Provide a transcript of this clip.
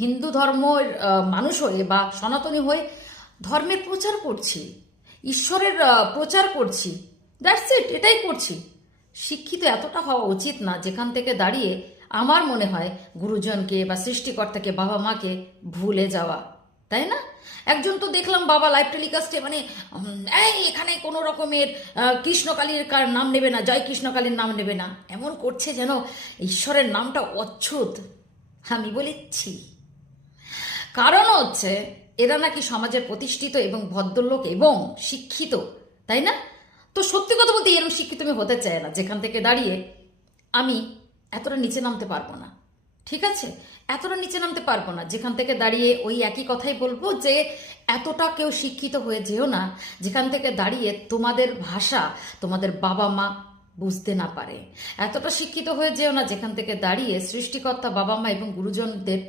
হিন্দু ধর্মের মানুষ হয়ে বা সনাতনী হয়ে ধর্মের প্রচার করছি, ঈশ্বরের প্রচার করছি, দ্যাটস ইট, এটাই করছি। শিক্ষিত এতটা হওয়া উচিত না যেখান থেকে দাঁড়িয়ে আমার মনে হয় গুরুজনকে বা সৃষ্টিকর্তাকে, বাবা মাকে ভুলে যাওয়া, তাই না? একজন তো দেখলাম বাবা লাইভ টেলিকাস্টে মানে এই এখানে কোনো রকমের কৃষ্ণকালীর নাম নেবে না, জয় কৃষ্ণকালীর নাম নেবে না, এমন করছে যেন ঈশ্বরের নামটা অচ্ছুত। আমি বলেছি কারণ হচ্ছে এরা নাকি সমাজের প্রতিষ্ঠিত এবং ভদ্রলোক এবং শিক্ষিত, তাই না? তো সত্যি কথা বলতে এরকম শিক্ষিত আমি হতে চাই না যেখান থেকে দাঁড়িয়ে আমি এতটা নিচে নামতে পারবো না। ঠিক আছে, এতটা নিচে নামতে পারবো না যেখান থেকে দাঁড়িয়ে ওই একই কথাই বলবো যে এতটা কেউ শিক্ষিত হয়ে যেও না যেখান থেকে দাঁড়িয়ে তোমাদের ভাষা তোমাদের বাবা মা বুঝতে না পারে। এতটা শিক্ষিত হয়ে যেও না যেখান থেকে দাঁড়িয়ে সৃষ্টিকর্তা, বাবা মা এবং গুরুজনদের